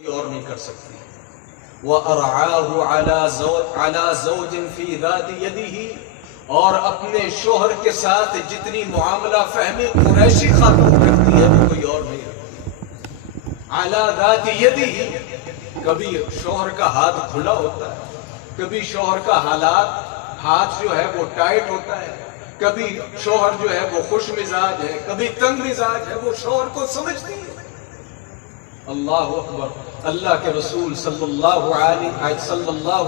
اور نہیں کر سکتی. وَأَرْعَاهُ عَلَى زَوْجٍ فِي ذَاتِ يَدِهِ، اور اپنے شوہر کے ساتھ جتنی معاملہ فہم قریشی خاتون رکھتی ہے وہ کوئی اور نہیں رکھتی. عَلَى ذَاتِ يَدِهِ، کبھی شوہر کا ہاتھ کھلا ہوتا ہے، کبھی شوہر کا ہاتھ جو ہے وہ ٹائٹ ہوتا ہے، کبھی شوہر جو ہے وہ خوش مزاج ہے، کبھی تنگ مزاج ہے، وہ شوہر کو سمجھتی ہے. اللہ اکبر. اللہ کے رسول صلی اللہ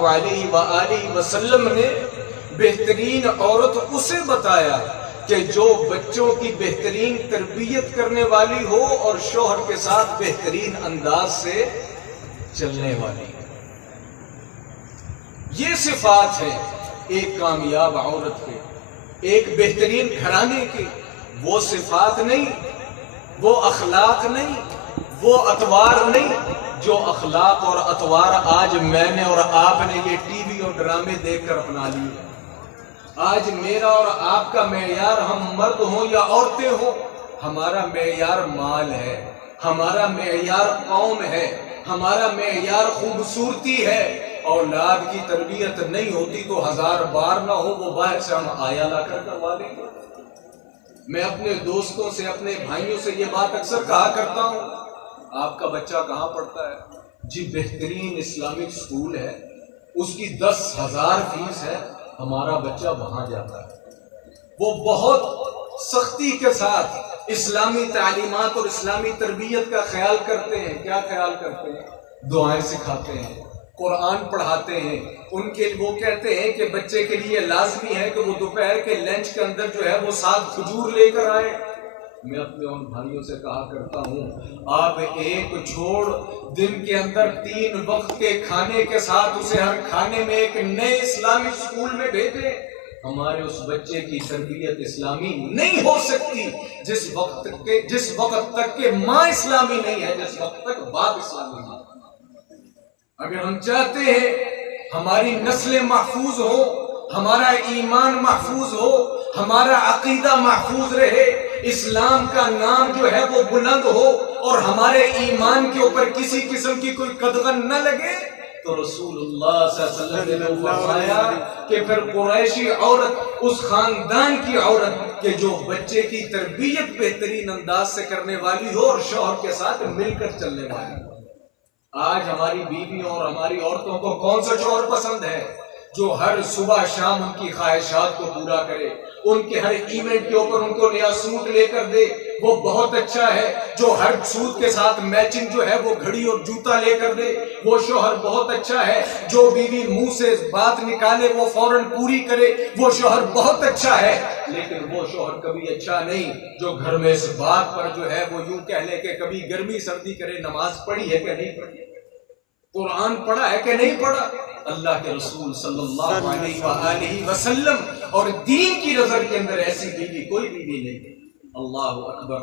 علیہ وآلہ وسلم نے بہترین عورت اسے بتایا کہ جو بچوں کی بہترین تربیت کرنے والی ہو اور شوہر کے ساتھ بہترین انداز سے چلنے والی. یہ صفات ہے ایک کامیاب عورت کے، ایک بہترین گھرانے کے. وہ صفات نہیں، وہ اخلاق نہیں، وہ اطوار نہیں جو اخلاق اور اطوار آج میں نے اور آپ نے یہ ٹی وی اور ڈرامے دیکھ کر اپنا لی. آج میرا اور آپ کا معیار، ہم مرد ہوں یا عورتیں ہوں، ہمارا معیار مال ہے، ہمارا معیار قوم ہے، ہمارا معیار خوبصورتی ہے. اولاد کی تربیت نہیں ہوتی تو ہزار بار نہ ہو وہ باہر سے ہم آیا لا کر کروا لیں گے. میں اپنے دوستوں سے، اپنے بھائیوں سے یہ بات اکثر کہا کرتا ہوں، آپ کا بچہ کہاں پڑھتا ہے؟ جی بہترین اسلامک سکول ہے، اس کی 10,000 فیس ہے، ہمارا بچہ وہاں جاتا ہے. وہ بہت سختی کے ساتھ اسلامی تعلیمات اور اسلامی تربیت کا خیال کرتے ہیں. کیا خیال کرتے ہیں؟ دعائیں سکھاتے ہیں، قرآن پڑھاتے ہیں. ان کے وہ کہتے ہیں کہ بچے کے لیے لازمی ہے کہ وہ دوپہر کے لنچ کے اندر جو ہے وہ 7 کھجور لے کر آئے. میں اپنے ان بھائیوں سے کہا کرتا ہوں، آپ ایک چھوڑ دن کے اندر 3 وقت کے کھانے کے ساتھ اسے ہر کھانے میں ایک نئے اسلامی سکول میں بھیجیں. ہمارے اس بچے کی تربیت اسلامی نہیں ہو سکتی جس وقت تک کہ ماں اسلامی نہیں ہے، جس وقت تک باپ اسلامی نہیں. اگر ہم چاہتے ہیں ہماری نسلیں محفوظ ہو، ہمارا ایمان محفوظ ہو، ہمارا عقیدہ محفوظ رہے، اسلام کا نام جو ہے وہ بلند ہو اور ہمارے ایمان کے اوپر کسی قسم کی کوئی قدغن نہ لگے، تو رسول اللہ صلی اللہ علیہ وسلم نے فرمایا کہ پھر قریشی عورت، اس خاندان کی عورت کہ جو بچے کی تربیت بہترین انداز سے کرنے والی ہو اور شوہر کے ساتھ مل کر چلنے والی ہو. آج ہماری بیویوں اور ہماری عورتوں کو کون سا شوہر پسند ہے جو ہر صبح شام ان کی خواہشات کو پورا کرے، ان کے ہر ایونٹ کے اوپر ان کو نیا سوٹ لے کر دے؟ وہ بہت اچھا ہے. جو ہر سوٹ کے ساتھ میچنگ جو ہے وہ گھڑی اور جوتا لے کر دے، وہ شوہر بہت اچھا ہے. جو بیوی منہ سے بات نکالے وہ فوراً پوری کرے، وہ شوہر بہت اچھا ہے. لیکن وہ شوہر کبھی اچھا نہیں جو گھر میں اس بات پر جو ہے وہ یوں کہہ لے کہ کبھی گرمی سردی کرے، نماز پڑھی ہے کہ نہیں پڑھی، قرآن پڑھا ہے کہ نہیں پڑھا. اللہ کے رسول صلی اللہ علیہ وآلہ وسلم اور دین کی نظر کے اندر ایسی بیوی کوئی بیوی نہیں. اللہ اکبر.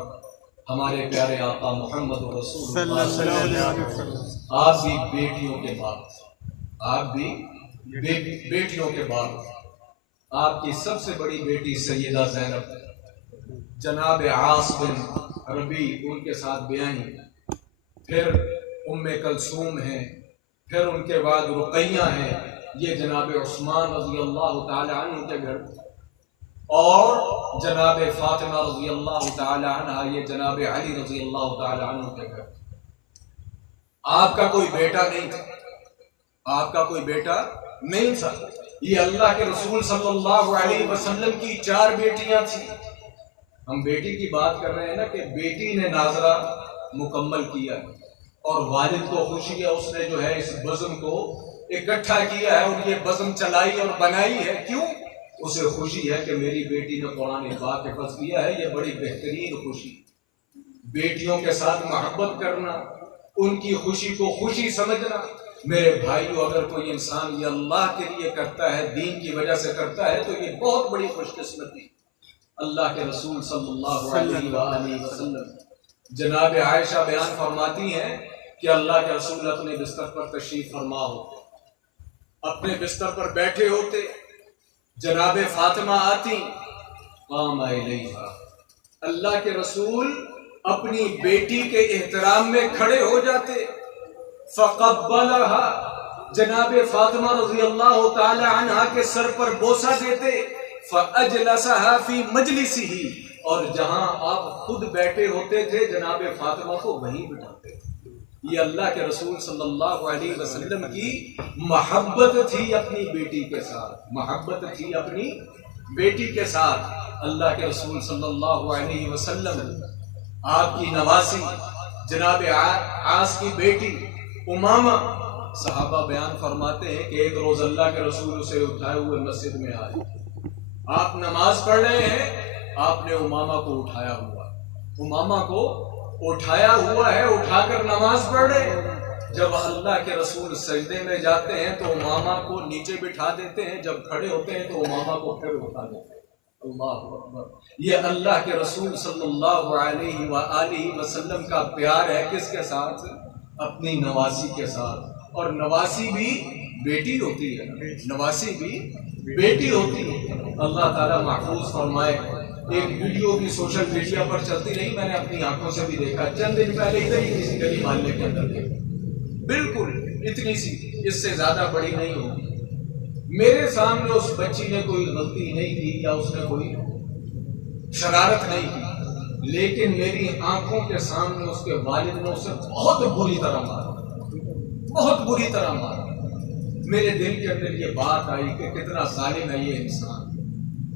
ہمارے پیارے آقا محمد رسول اللہ صلی اللہ علیہ وسلم، آپ بھی بیٹیوں کے بعد، آپ بھی بیٹیوں کے بعد، آپ کی سب سے بڑی بیٹی سیدہ زینب، جناب عاص بن ربیع ان کے ساتھ بیاہیں، پھر ام کلثوم ہیں، پھر ان کے بعد رقیہ ہیں، یہ جناب عثمان رضی اللہ تعالی عنہ کے گھر، اور جناب فاطمہ رضی اللہ تعالی عنہ یہ جناب علی رضی اللہ تعالی عنہ کے گھر. آپ کا کوئی بیٹا نہیں تھا، آپ کا کوئی بیٹا نہیں تھا. یہ اللہ کے رسول صلی اللہ علیہ وسلم کی 4 بیٹیاں تھیں. ہم بیٹی کی بات کر رہے ہیں نا کہ بیٹی نے ناظرہ مکمل کیا اور والد کو خوشی ہے، اس نے جو ہے اس بزم کو اکٹھا کیا ہے اور یہ بزم چلائی اور بنائی ہے. کیوں؟ اسے خوشی ہے کہ میری بیٹی نے قرآن پاک حفظ کیا ہے. یہ بڑی بہترین خوشی. بیٹیوں کے ساتھ محبت کرنا، ان کی خوشی کو خوشی سمجھنا. میرے بھائیو، اگر کوئی انسان یہ اللہ کے لیے کرتا ہے، دین کی وجہ سے کرتا ہے، تو یہ بہت بڑی خوش قسمتی. اللہ کے رسول صلی اللہ علیہ وآلہ وسلم، جناب عائشہ بیان فرماتی ہیں کہ اللہ کے رسول اپنے بستر پر تشریف فرما ہوتے، اپنے بستر پر بیٹھے ہوتے، جناب فاطمہ آتی، قام الیہا، اللہ کے رسول اپنی بیٹی کے احترام میں کھڑے ہو جاتے فقبلها، جناب فاطمہ رضی اللہ تعالی عنہا کے سر پر بوسہ دیتے، فاجلسها فی مجلسہ، اور جہاں آپ خود بیٹھے ہوتے تھے جناب فاطمہ کو وہیں بٹھاتے تھے۔ یہ اللہ کے رسول صلی اللہ علیہ وسلم کی محبت تھی اپنی بیٹی کے ساتھ، محبت تھی اپنی بیٹی کے ساتھ۔ اللہ کے رسول صلی اللہ علیہ وسلم آپ کی نواسی جناب عاص کی بیٹی امامہ، صحابہ بیان فرماتے ہیں کہ ایک روز اللہ کے رسول اسے اٹھائے ہوئے مسجد میں آئے، آپ نماز پڑھ رہے ہیں، آپ نے امامہ کو اٹھایا ہوا، امامہ کو اٹھایا ہوا ہے، اٹھا کر نماز پڑھ رہے ہیں۔ جب اللہ کے رسول سجدے میں جاتے ہیں تو امامہ کو نیچے بٹھا دیتے ہیں، جب کھڑے ہوتے ہیں تو امامہ کو پھر اٹھا دیتے ہیں۔ اللہ اکبر، یہ اللہ کے رسول صلی اللہ علیہ وآلہ وسلم کا پیار ہے کس کے ساتھ؟ اپنی نواسی کے ساتھ۔ اور نواسی بھی بیٹی ہوتی ہے، نواسی بھی بیٹی ہوتی ہے۔ اللہ تعالیٰ محفوظ فرمائے۔ ایک ویڈیو بھی سوشل میڈیا پر چلتی رہی، میں نے اپنی آنکھوں سے بھی دیکھا، چند دن پہلے ادھر ہی کسی گلی محلے کے اندر دیکھا، بالکل اتنی سی، اس سے زیادہ بڑی نہیں ہوگی۔ میرے سامنے اس بچی نے کوئی غلطی نہیں کی یا اس نے کوئی شرارت نہیں کی، لیکن میری آنکھوں کے سامنے اس کے والد نے اسے بہت بری طرح مارا، بہت بری طرح مارا۔ میرے دل کے اندر یہ بات آئی کہ کتنا ظالم ہے یہ انسان۔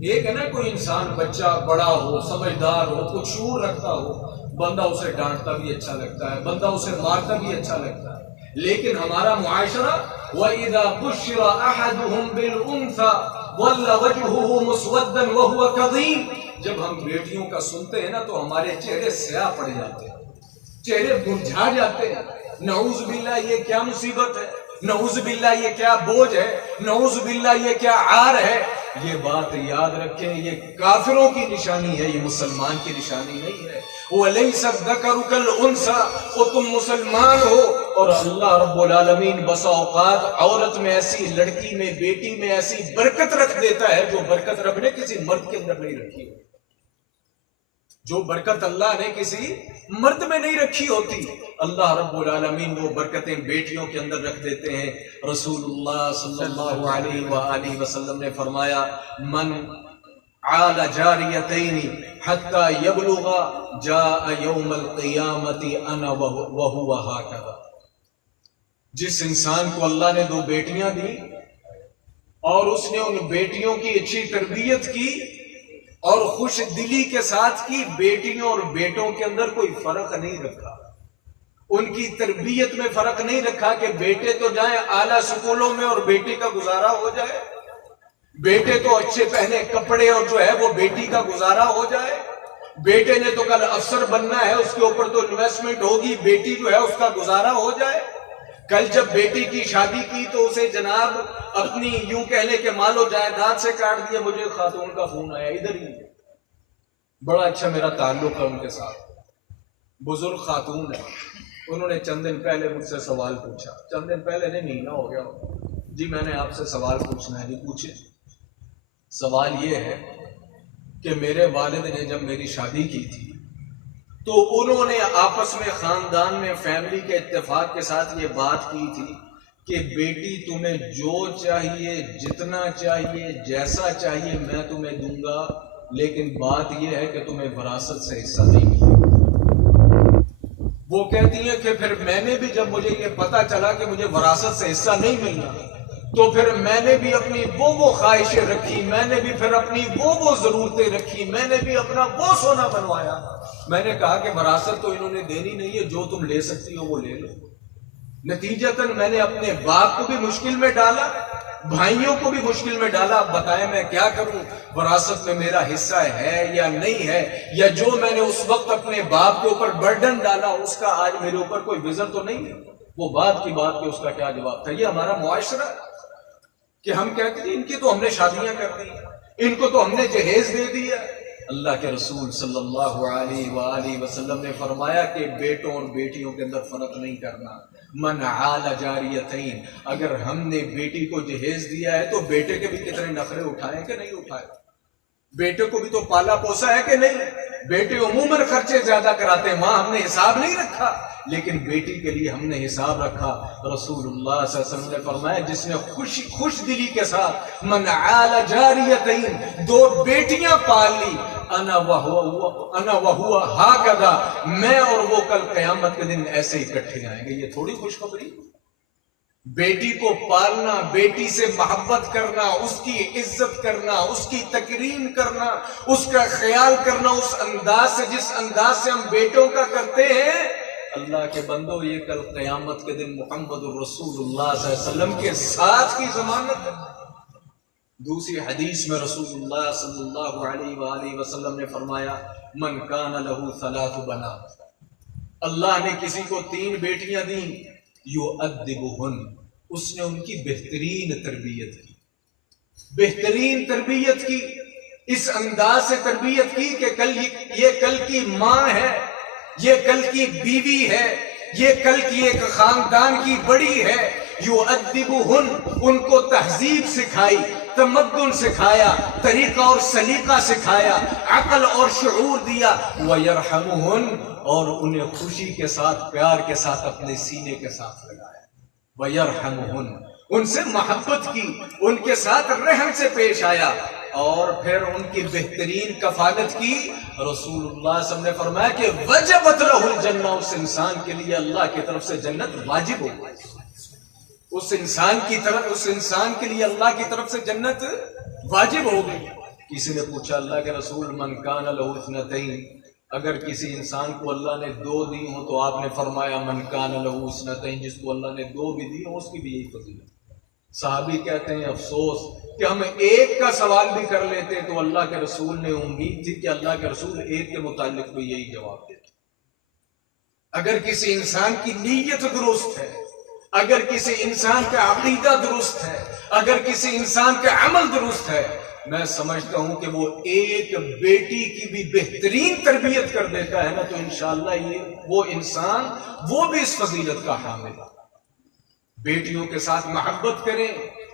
ایک ہے نا کوئی انسان بچہ بڑا ہو، سمجھدار ہو، کچھ شعور رکھتا ہو، بندہ اسے ڈانٹتا بھی اچھا لگتا ہے، بندہ اسے مارتا بھی اچھا لگتا ہے، لیکن ہمارا معاشرہ وَإِذَا بُشِّرَ أَحَدُهُمْ بِالْأُنثَىٰ ظَلَّ وَجْهُهُ مُسْوَدًّا وَهُوَ كَظِيمٌ، جب ہم بیٹیوں کا سنتے ہیں نا تو ہمارے چہرے سیاہ پڑ جاتے ہیں، چہرے مرجھا جاتے ہیں۔ نعوذ باللہ یہ کیا مصیبت ہے، نعوذ باللہ یہ کیا بوجھ ہے، نعوذ باللہ یہ کیا عار ہے۔ یہ بات یاد رکھیں، یہ کافروں کی نشانی ہے، یہ مسلمان کی نشانی نہیں ہے۔ وَلَيْسَ الذَّكَرُ كَالْأُنثَىٰ، اور تم مسلمان ہو، اور اللہ رب العالمین بسا اوقات عورت میں ایسی، لڑکی میں، بیٹی میں ایسی برکت رکھ دیتا ہے جو برکت رب نے کسی مرد کے اندر نہیں رکھی ہوتی، جو برکت اللہ نے کسی مرد میں نہیں رکھی ہوتی، اللہ رب العالمین وہ برکتیں بیٹیوں کے اندر رکھ دیتے ہیں۔ رسول اللہ صلی اللہ علیہ وآلہ وسلم نے فرمایا، من عال جاریتین حتی یبلغا جاء یوم القیامت انا وہو ہکذا، جس انسان کو اللہ نے 2 بیٹیاں دی اور اس نے ان بیٹیوں کی اچھی تربیت کی اور خوش دلی کے ساتھ کی، بیٹیوں اور بیٹوں کے اندر کوئی فرق نہیں رکھا، ان کی تربیت میں فرق نہیں رکھا کہ بیٹے تو جائیں اعلیٰ سکولوں میں اور بیٹی کا گزارا ہو جائے، بیٹے تو اچھے پہنے کپڑے اور جو ہے وہ بیٹی کا گزارا ہو جائے، بیٹے نے تو کل افسر بننا ہے، اس کے اوپر تو انویسٹمنٹ ہوگی، بیٹی جو ہے اس کا گزارا ہو جائے۔ کل جب بیٹی کی شادی کی تو اسے جناب اپنی یوں کہہ لے کہ مال و جائیداد سے کاٹ دیا۔ مجھے خاتون کا فون آیا ادھر ہی، بڑا اچھا میرا تعلق ہے ان کے ساتھ، بزرگ خاتون ہے، انہوں نے چند دن پہلے مجھ سے سوال پوچھا، چند دن پہلے نہیں، مہینہ ہو گیا، جی میں نے آپ سے سوال پوچھنا ہے، جی پوچھے۔ سوال یہ ہے کہ میرے والد نے جب میری شادی کی تھی تو انہوں نے آپس میں خاندان میں فیملی کے اتفاق کے ساتھ یہ بات کی تھی کہ بیٹی تمہیں جو چاہیے، جتنا چاہیے، جیسا چاہیے میں تمہیں دوں گا، لیکن بات یہ ہے کہ تمہیں وراثت سے حصہ نہیں ملے۔ وہ کہتی ہیں کہ پھر میں نے بھی، جب مجھے یہ پتا چلا کہ مجھے وراثت سے حصہ نہیں ملنا، تو پھر میں نے بھی اپنی وہ خواہشیں رکھی، میں نے بھی پھر اپنی وہ ضرورتیں رکھی، میں نے بھی اپنا وہ سونا بنوایا۔ میں نے کہا کہ وراثت تو انہوں نے دینی نہیں ہے، جو تم لے سکتی ہو وہ لے لو۔ نتیجتاً میں نے اپنے باپ کو بھی مشکل میں ڈالا، بھائیوں کو بھی مشکل میں ڈالا۔ اب بتائیں میں کیا کروں، وراثت میں میرا حصہ ہے یا نہیں ہے، یا جو میں نے اس وقت اپنے باپ کے اوپر برڈن ڈالا اس کا آج میرے اوپر کوئی وزر تو نہیں ہے۔ وہ بات کی بات کہ اس کا کیا جواب تھا۔ یہ ہمارا معاشرہ کہ ہم کہتے ہیں ان کی تو ہم نے شادیاں کر دی، ان کو تو ہم نے جہیز دے دیا۔ اللہ کے رسول صلی اللہ علیہ وآلہ وسلم نے فرمایا کہ بیٹوں اور بیٹیوں کے اندر فرق نہیں کرنا۔ من عال جاریتین، اگر ہم نے بیٹی کو جہیز دیا ہے تو بیٹے کے بھی کتنے نخرے اٹھائے کہ نہیں اٹھائے، بیٹے کو بھی تو پالا پوسا ہے کہ نہیں؟ بیٹے عموماً خرچے زیادہ کراتے ہیں، ماں ہم نے حساب نہیں رکھا، لیکن بیٹی کے لیے ہم نے حساب رکھا۔ رسول اللہ صلی اللہ علیہ وسلم نے فرمایا جس نے خوش دلی کے ساتھ من عال جاریتین، 2 بیٹیاں پال لی، انا وہو ہاکذا، میں اور وہ کل قیامت کے دن ایسے ہی اکٹھے آئیں گے۔ یہ تھوڑی خوشخبری؟ بیٹی کو پالنا، بیٹی سے محبت کرنا، اس کی عزت کرنا، اس کی تکریم کرنا، اس کا خیال کرنا اس انداز سے جس انداز سے ہم بیٹوں کا کرتے ہیں، اللہ کے بندو یہ کل قیامت کے دن محمد الرسول اللہ صلی اللہ علیہ وسلم کے ساتھ کی ضمانت ہے۔ دوسری حدیث میں رسول اللہ صلی اللہ علیہ وآلہ وسلم نے فرمایا من کان لہ 3 بنات، اللہ نے کسی کو 3 بیٹیاں دیں، یؤدبہن، اس نے ان کی بہترین تربیت کی، بہترین تربیت کی، اس انداز سے تربیت کی کہ یہ کل کی ماں ہے، یہ کل کی بیوی ہے، یہ کل کی ایک خاندان کی بڑی ہے۔ یؤدبہن، ان کو تہذیب سکھائی، تمدن سکھایا، طریقہ اور سلیقہ سکھایا، عقل اور شعور دیا۔ وَيَرْحَمُهُنْ، اور انہیں خوشی کے ساتھ، پیار کے ساتھ اپنے سینے کے ساتھ لگایا۔ وَيَرْحَمُهُنْ، ان سے محبت کی، ان کے ساتھ رحم سے پیش آیا، اور پھر ان کی بہترین کفالت کی۔ رسول اللہ صلی اللہ علیہ وسلم نے فرمایا کہ وجبت لہ الجنہ، اس انسان کے لیے اللہ کی طرف سے جنت واجب ہو گئی، اس انسان کے لیے اللہ کی طرف سے جنت واجب ہو گئی۔ کسی نے پوچھا اللہ کے رسول من کان لہ 2، اگر کسی انسان کو اللہ نے 2 دی ہوں تو آپ نے فرمایا من کان لہ 2، جس کو اللہ نے 2 بھی دی ہوں اس کی بھی یہی فضیلت۔ صحابی کہتے ہیں افسوس کہ ہم 1 کا سوال بھی کر لیتے تو اللہ کے رسول نے امید تھی کہ اللہ کے رسول 1 کے متعلق بھی یہی جواب دیتے۔ اگر کسی انسان کی نیت درست ہے، اگر کسی انسان کا عقیدہ درست ہے، اگر کسی انسان کا عمل درست ہے، میں سمجھتا ہوں کہ وہ 1 بیٹی کی بھی بہترین تربیت کر دیتا ہے نا، تو انشاءاللہ وہ انسان وہ بھی اس فضیلت کا حامل ہے۔ بیٹیوں کے ساتھ محبت کریں،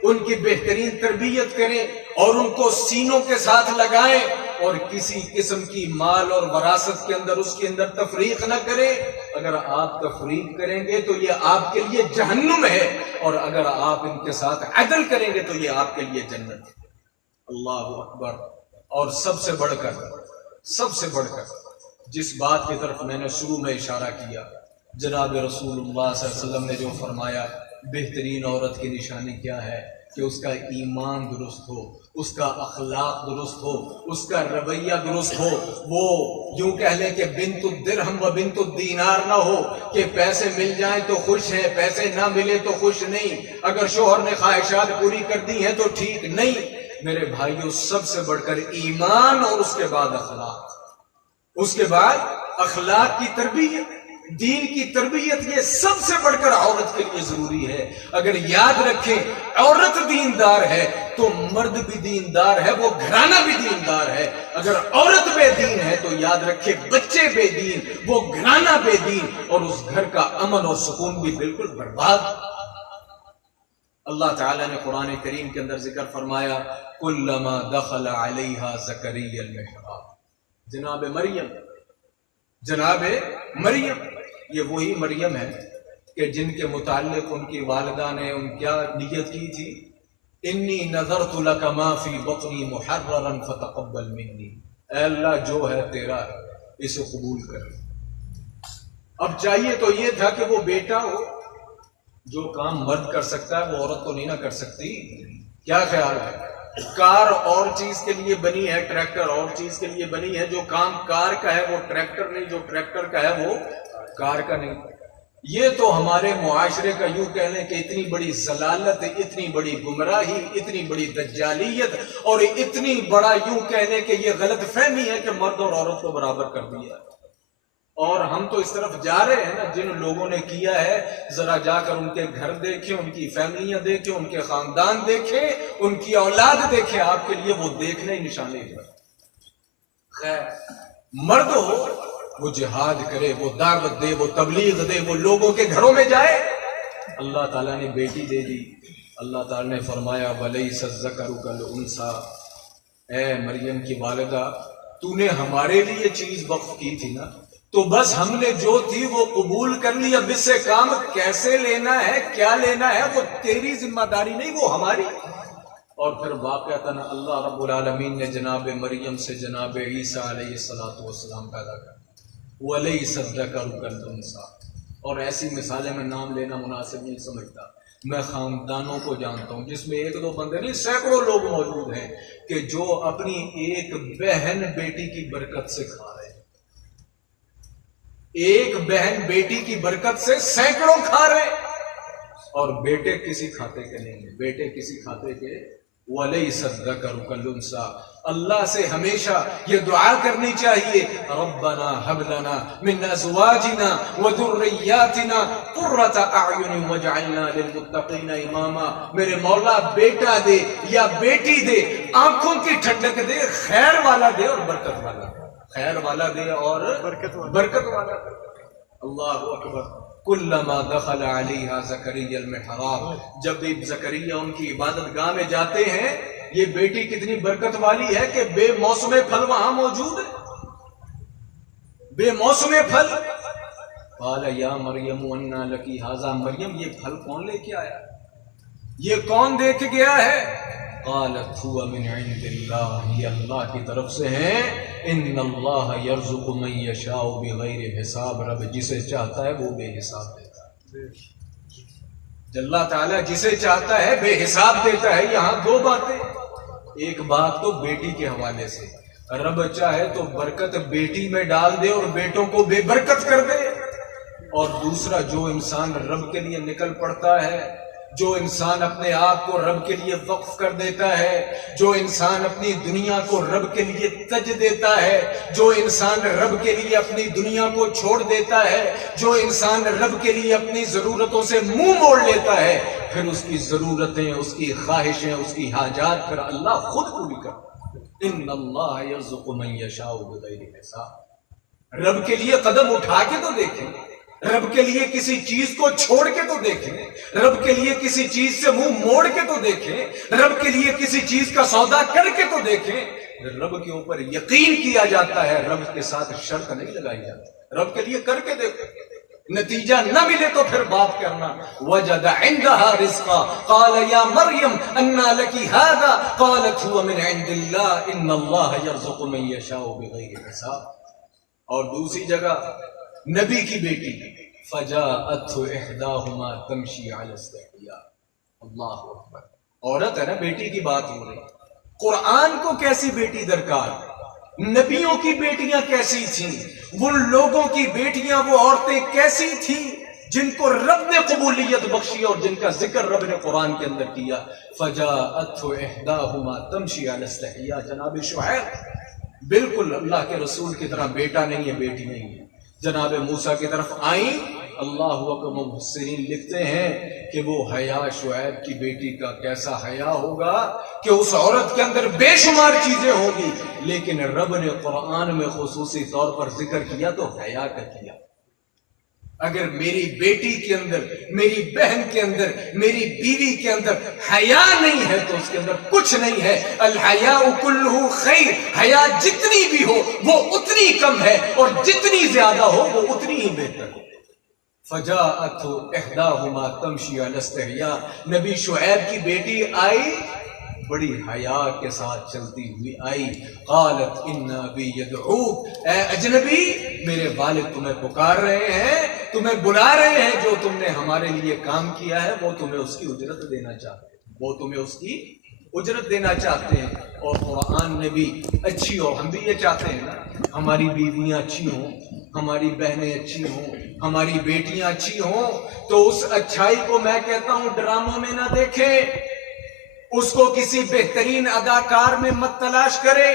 ان کی بہترین تربیت کریں، اور ان کو سینوں کے ساتھ لگائیں، اور کسی قسم کی مال اور وراثت کے اندر اس کے اندر تفریق نہ کریں۔ اگر آپ تفریق کریں گے تو یہ آپ کے لیے جہنم ہے، اور اگر آپ ان کے ساتھ عدل کریں گے تو یہ آپ کے لیے جنت ہے۔ اللہ اکبر۔ اور سب سے بڑھ کر جس بات کی طرف میں نے شروع میں اشارہ کیا، جناب رسول اللہ صلی اللہ علیہ وسلم نے جو فرمایا بہترین عورت کی نشانی کیا ہے کہ اس کا ایمان درست ہو، اس کا اخلاق درست ہو، اس کا رویہ درست ہو، وہ یوں کہہ لیں کہ بنت الدرہم و بنت الدینار نہ ہو کہ پیسے مل جائیں تو خوش ہے، پیسے نہ ملے تو خوش نہیں، اگر شوہر نے خواہشات پوری کر دی ہیں تو ٹھیک نہیں۔ میرے بھائیوں، سب سے بڑھ کر ایمان، اور اس کے بعد اخلاق، اس کے بعد اخلاق کی تربیت، دین کی تربیت، یہ سب سے بڑھ کر عورت کے لیے ضروری ہے۔ اگر یاد رکھیں عورت دیندار ہے تو مرد بھی دیندار ہے، وہ گھرانہ بھی دیندار ہے۔ اگر عورت بے دین ہے تو یاد رکھے بچے بے دین، وہ گھرانہ بے دین، اور اس گھر کا امن اور سکون بھی بالکل برباد۔ اللہ تعالیٰ نے قرآن کریم کے اندر ذکر فرمایا کلما دخل علیہا زکریا المحراب، جناب مریم، یہ وہی مریم ہے کہ جن کے متعلق ان کی والدہ نے کیا نیت کی تھی، انی نذرت لک ما فی بطنی محررا فتقبل منی، اے اللہ جو ہے تیرا ہے اسے قبول کر۔ اب چاہیے تو یہ تھا کہ وہ بیٹا ہو، جو کام مرد کر سکتا ہے وہ عورت تو نہیں نہ کر سکتی۔ کیا خیال ہے؟ کار اور چیز کے لیے بنی ہے، ٹریکٹر اور چیز کے لیے بنی ہے، جو کام کار کا ہے وہ ٹریکٹر نہیں، جو ٹریکٹر کا ہے وہ کار کا نہیں۔ یہ تو ہمارے معاشرے کا یوں کہہ لیں کہ اتنی بڑی ضلالت، اتنی بڑی گمراہی، اتنی بڑی دجالیت، اور اتنی بڑا یوں کہہ لیں کہ یہ غلط فہمی ہے کہ مرد اور عورت کو برابر کر دیا۔ اور ہم تو اس طرف جا رہے ہیں نا، جن لوگوں نے کیا ہے ذرا جا کر ان کے گھر دیکھیں، ان کی فیملیاں دیکھیں، ان کے خاندان دیکھیں، ان کی اولاد دیکھیں، آپ کے لیے وہ دیکھنے ہی نشانے ہے۔ خیر، مرد ہو وہ جہاد کرے، وہ دعوت دے، وہ تبلیغ دے، وہ لوگوں کے گھروں میں جائے۔ اللہ تعالیٰ نے بیٹی دے دی، اللہ تعالیٰ نے فرمایا وَلَيْسَ الذَّكَرُ كَالْأُنثَىٰ، اے مریم کی والدہ، تو نے ہمارے لیے چیز وقف کی تھی نا، تو بس ہم نے جو تھی وہ قبول کر لی، اب اس سے کام کیسے لینا ہے، کیا لینا ہے، وہ تیری ذمہ داری نہیں، وہ ہماری۔ اور پھر واقعتاً اللہ رب العالمین نے جناب مریم سے جناب عیسیٰ علیہ السلام پیدا کر، وَلَيْسَ الذَّكَرُ كَالْأُنثَىٰ۔ اور ایسی مثالیں میں نام لینا مناسب نہیں سمجھتا، میں خاندانوں کو جانتا ہوں جس میں ایک دو بندے نہیں، سینکڑوں لوگ موجود ہیں کہ جو اپنی ایک بہن بیٹی کی برکت سے کھا رہے ہیں، ایک بہن بیٹی کی برکت سے سینکڑوں کھا رہے ہیں، اور بیٹے کسی کھاتے کے نہیں ہیں، بیٹے کسی کھاتے کے۔ وَلَيْسَ الذَّكَرُ كَالْأُنثَىٰ۔ اللہ سے ہمیشہ یہ دعا کرنی چاہیے، ربنا هب لنا من ازواجنا وذرياتنا قرة اعین واجعلنا للمتقین اماما۔ میرے مولا بیٹا دے یا بیٹی دے، آنکھوں کی ٹھنڈک دے، خیر والا دے اور برکت والا دے، خیر والا دے اور برکت والا دے۔ اللہ اکبر۔ کلما دخل علیہا زکریا المحراب، جب بھی زکریا ان کی عبادت گاہ میں جاتے ہیں، یہ بیٹی کتنی برکت والی ہے کہ بے موسم پھل وہاں موجود ہے، بے موسم پھل۔ قال یا مریم انا لکی ھذا، مریم یہ پھل کون لے کے آیا، یہ کون دے کے گیا ہے؟ قالت هو من عند اللہ، یہ اللہ کی طرف سے ہیں، ان اللہ یرزق من یشاء بغیر حساب، رب جسے چاہتا ہے وہ بے حساب دیتا ہے، اللہ تعالیٰ جسے چاہتا ہے بے حساب دیتا ہے۔ یہاں دو باتیں، ایک بات تو بیٹی کے حوالے سے، رب چاہے تو برکت بیٹی میں ڈال دے اور بیٹوں کو بے برکت کر دے، اور دوسرا جو انسان رب کے لیے نکل پڑتا ہے، جو انسان اپنے آپ کو رب کے لیے وقف کر دیتا ہے، جو انسان اپنی دنیا کو رب کے لیے تج دیتا ہے، جو انسان رب کے لیے اپنی دنیا کو چھوڑ دیتا ہے، جو انسان رب کے لیے اپنی ضرورتوں سے منہ موڑ لیتا ہے، پھر اس کی ضرورتیں، اس کی خواہشیں، اس کی حاجات پھر اللہ خود پوری کرتا ہے۔ ان اللہ یرزق من یشاء بغیر حساب۔ رب کے لیے قدم اٹھا کے تو دیکھیں، رب کے لیے کسی چیز کو چھوڑ کے تو دیکھیں، رب کے لیے کسی چیز سے منہ موڑ کے تو دیکھیں، رب کے لیے کسی چیز کا سودا کر کے تو دیکھیں۔ رب کے اوپر یقین کیا جاتا ہے، رب کے ساتھ شرط نہیں لگائی جاتی، رب کے لیے کر کے دیکھو، نتیجہ نہ ملے تو پھر بات کرنا۔ وجد عندها رزقا قال یا مریم انا لکی ھذا قالت هو من عند اللہ ان اللہ یرزق من یشاء بغیر حساب۔ اور دوسری جگہ نبی کی بیٹی فجاءته احداهما تمشي على استحياء، اللہ اکبر، عورت ہے نا، بیٹی کی بات ہو رہی۔ قرآن کو کیسی بیٹی درکار، نبیوں کی بیٹیاں کیسی تھیں، وہ لوگوں کی بیٹیاں، وہ عورتیں کیسی تھیں جن کو رب نے قبولیت بخشی اور جن کا ذکر رب نے قرآن کے اندر کیا۔ فجاءته احداهما تمشي على استحياء، جناب شعیب بالکل اللہ کے رسول کی طرح بیٹا نہیں ہے، بیٹی نہیں ہے، جناب موسیٰ کی طرف آئیں۔ اللہ اکبر، مفسرین لکھتے ہیں کہ وہ حیا شعیب کی بیٹی کا کیسا حیا ہوگا کہ اس عورت کے اندر بے شمار چیزیں ہوں گی، لیکن رب نے قرآن میں خصوصی طور پر ذکر کیا تو حیا کا کیا۔ اگر میری بیٹی کے اندر، میری بہن کے اندر، میری بیوی کے اندر حیا نہیں ہے تو اس کے اندر کچھ نہیں ہے۔ الحیاء کلہ خیر، حیا جتنی بھی ہو وہ اتنی کم ہے، اور جتنی زیادہ ہو وہ اتنی ہی بہتر ہے۔ فجاءت احداهما تمشي على استحياء، نبی شعیب کی بیٹی آئی، بڑی حیا کے ساتھ چلتی ہوئی آئی۔ قالت ان ابی یدعوک، اے اجنبی میرے والد تمہیں پکار رہے ہیں، تمہیں بلا رہے ہیں، جو تم نے ہمارے لیے کام کیا ہے وہ تمہیں اس کی اجرت دینا چاہتے ہیں، وہ تمہیں اس کی اجرت دینا چاہتے ہیں۔ اور قرآن نے بھی اچھی ہو، ہم بھی یہ چاہتے ہیں نا، ہماری بیویاں اچھی ہوں، ہماری بہنیں اچھی ہوں، ہماری بیٹیاں اچھی ہوں، تو اس اچھائی کو میں کہتا ہوں ڈراموں میں نہ دیکھیں، اس کو کسی بہترین اداکار میں مت تلاش کرے،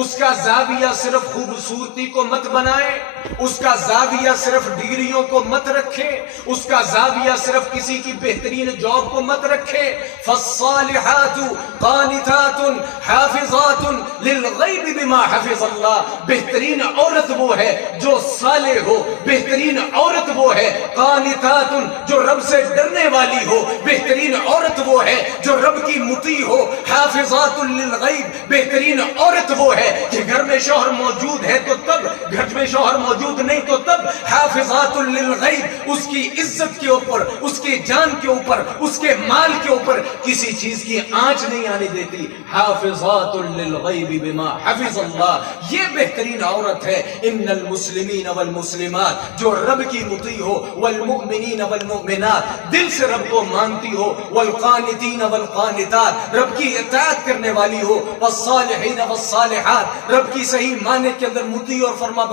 اس کا زاویہ صرف خوبصورتی کو مت بنائے، اس کا زاویہ صرف ڈگریوں کو مت رکھے، اس کا زاویہ صرف کسی کی بہترین جاب کو مت رکھے۔ فالصالحات قانتات حافظات للغیب بما حفظ اللہ، بہترین عورت وہ ہے جو صالح ہو، بہترین عورت وہ ہے قانتات جو رب سے ڈرنے والی ہو، بہترین عورت وہ ہے جو رب کی مطیع ہو، حافظات للغیب، بہترین عورت وہ ہے کہ گھر میں شوہر موجود ہے تو تب، گھر میں شوہر موجود نہیں تو تب، حافظات للغیب، اس کی عزت کے اوپر، اس کی جان کے اوپر، اس کے مال کے اوپر کسی چیز کی آنچ نہیں آنے دیتی۔ حافظات للغیب بما حفظ اللہ، یہ بہترین عورت ہے۔ ان المسلمین والمسلمات، جو رب کی مطیع ہو، والمؤمنین والمؤمنات، دل سے رب کو مانتی ہو، والقانتین والقانتات، رب کی اطاعت کرنے والی ہو، والصالحین والصالحات، رب کی صحیح معنی کے اندر مطیع اور فرما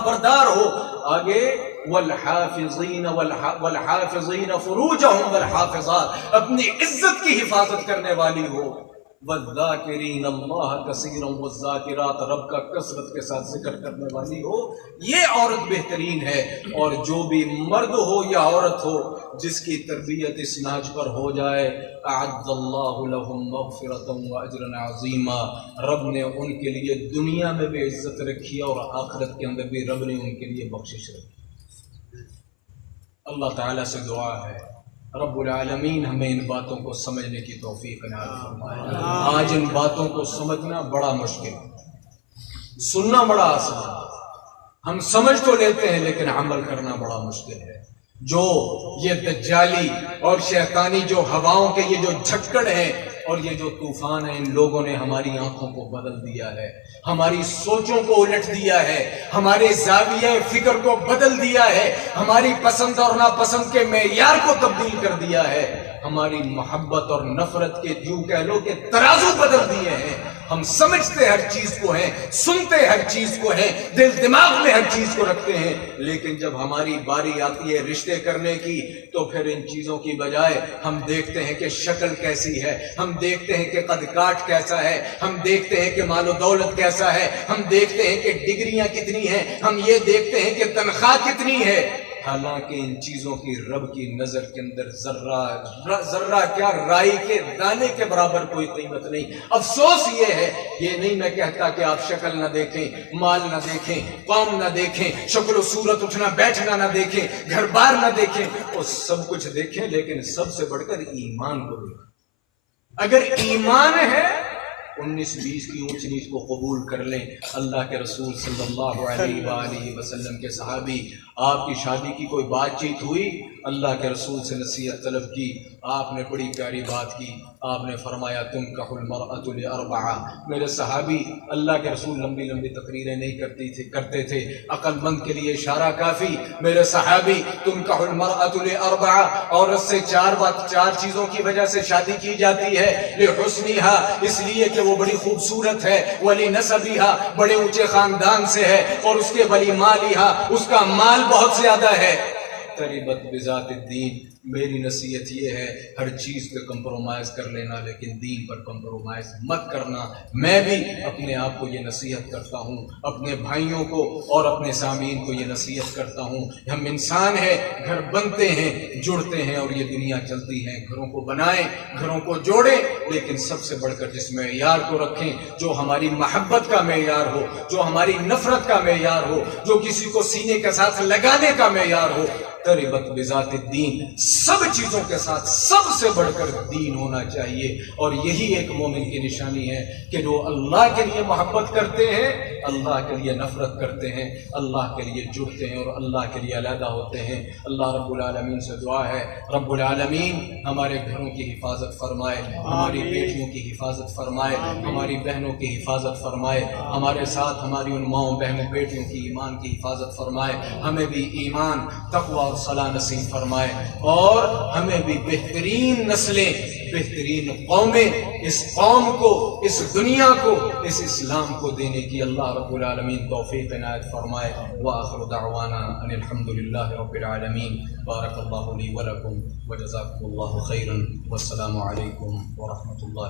بردار ہو۔ آگے والحافظین والحافظین فروجہم والحافظات، اپنی عزت کی حفاظت کرنے والی ہو۔ والذاکرین اللہ کثیرا والذاکرات، رب کا کثرت کے ساتھ ذکر کرنے والی ہو، یہ عورت بہترین ہے۔ اور جو بھی مرد ہو یا عورت ہو جس کی تربیت اس نہج پر ہو جائے، اعد اللہ لہم مغفرۃ واجرا عظیما، رب نے ان کے لیے دنیا میں بھی عزت رکھی اور آخرت کے اندر بھی رب نے ان کے لیے بخشش رکھی۔ اللہ تعالیٰ سے دعا ہے رب العالمین ہمیں ان باتوں کو سمجھنے کی توفیق عنایت فرمائے۔ آج ان باتوں کو سمجھنا بڑا مشکل ہے، سننا بڑا آسان، ہم سمجھ تو لیتے ہیں لیکن عمل کرنا بڑا مشکل ہے۔ جو یہ دجالی اور شیطانی جو ہواؤں کے یہ جو جھکڑ ہیں اور یہ جو طوفان ہیں، ان لوگوں نے ہماری آنکھوں کو بدل دیا ہے، ہماری سوچوں کو الٹ دیا ہے، ہمارے زاویہ فکر کو بدل دیا ہے، ہماری پسند اور ناپسند کے معیار کو تبدیل کر دیا ہے، ہماری محبت اور نفرت کے جو کہہ لو کہ ترازو بدل دیے ہیں۔ ہم سمجھتے ہر چیز کو ہیں، سنتے ہر چیز کو ہیں، دل دماغ میں ہر چیز کو رکھتے ہیں، لیکن جب ہماری باری آتی ہے رشتے کرنے کی تو پھر ان چیزوں کی بجائے ہم دیکھتے ہیں کہ شکل کیسی ہے، ہم دیکھتے ہیں کہ قد کاٹ کیسا ہے، ہم دیکھتے ہیں کہ مال و دولت کیسا ہے، ہم دیکھتے ہیں کہ ڈگریاں کتنی ہیں، ہم یہ دیکھتے ہیں کہ تنخواہ کتنی ہے، حالانکہ ان چیزوں کی رب کی نظر کے اندر ذرہ کیا رائی کے دانے کے برابر کوئی قیمت نہیں۔ افسوس یہ ہے، یہ نہیں میں کہتا کہ آپ شکل نہ دیکھیں، مال نہ دیکھیں، قوم نہ دیکھیں، شکل و صورت اٹھنا بیٹھنا نہ دیکھیں، گھر بار نہ دیکھیں، وہ سب کچھ دیکھیں لیکن سب سے بڑھ کر ایمان کو دیکھیں۔ اگر ایمان ہے 19-20 کی اونچ نیچ کو قبول کر لیں۔ اللہ کے رسول صلی اللہ علیہ وآلہ وسلم کے صحابی، آپ کی شادی کی کوئی بات چیت ہوئی، اللہ کے رسول سے نصیحت طلب کی، آپ نے بڑی پیاری بات کی، آپ نے فرمایا تنکح المرأة لأربعہ۔ میرے صحابی، اللہ کے رسول لمبی لمبی تقریریں نہیں کرتے تھے، عقل مند کے لیے اشارہ کافی۔ میرے صحابی، تنکح المرأة لأربعہ، عورت سے چار چیزوں کی وجہ سے شادی کی جاتی ہے۔ لحسنها، اس لیے کہ وہ بڑی خوبصورت ہے، ولنسبها، بڑے اونچے خاندان سے ہے، اور اس کے ولمالها، اس کا مال بہت زیادہ ہے۔ تربت بذات الدین، میری نصیحت یہ ہے ہر چیز پہ کمپرومائز کر لینا لیکن دین پر کمپرومائز مت کرنا۔ میں بھی اپنے آپ کو یہ نصیحت کرتا ہوں، اپنے بھائیوں کو اور اپنے سامعین کو یہ نصیحت کرتا ہوں، ہم انسان ہیں، گھر بنتے ہیں، جڑتے ہیں اور یہ دنیا چلتی ہے، گھروں کو بنائیں، گھروں کو جوڑیں، لیکن سب سے بڑھ کر جس معیار کو رکھیں جو ہماری محبت کا معیار ہو، جو ہماری نفرت کا معیار ہو، جو کسی کو سینے کے ساتھ لگانے کا معیار ہو۔ تربت بذات الدین، سب چیزوں کے ساتھ سب سے بڑھ کر دین ہونا چاہیے، اور یہی ایک مومن کی نشانی ہے کہ جو اللہ کے لیے محبت کرتے ہیں، اللہ کے لیے نفرت کرتے ہیں، اللہ کے لیے جڑتے ہیں اور اللہ کے لیے علیحدہ ہوتے ہیں۔ اللہ رب العالمین سے دعا ہے رب العالمین ہمارے گھروں کی حفاظت فرمائے، ہماری بیٹیوں کی حفاظت فرمائے، ہماری بہنوں کی حفاظت فرمائے، ہمارے ساتھ ہماری ان ماؤں بہنوں بیٹیوں کی ایمان کی حفاظت فرمائے، ہمیں بھی ایمان، تقوی اور صلاح نصیب فرمائے، اور ہمیں بھی بہترین نسلیں، بہترین قومیں، اس قوم کو، اس دنیا کو، اس اسلام کو دینے کی اللہ رب العالمین توفیق عنایت فرمائے۔ وآخر دعوانا ان الحمدللہ رب العالمین۔ بارک اللہ لی ولکم وجزاکم اللہ خیرا، والسلام علیکم ورحمۃ اللہ۔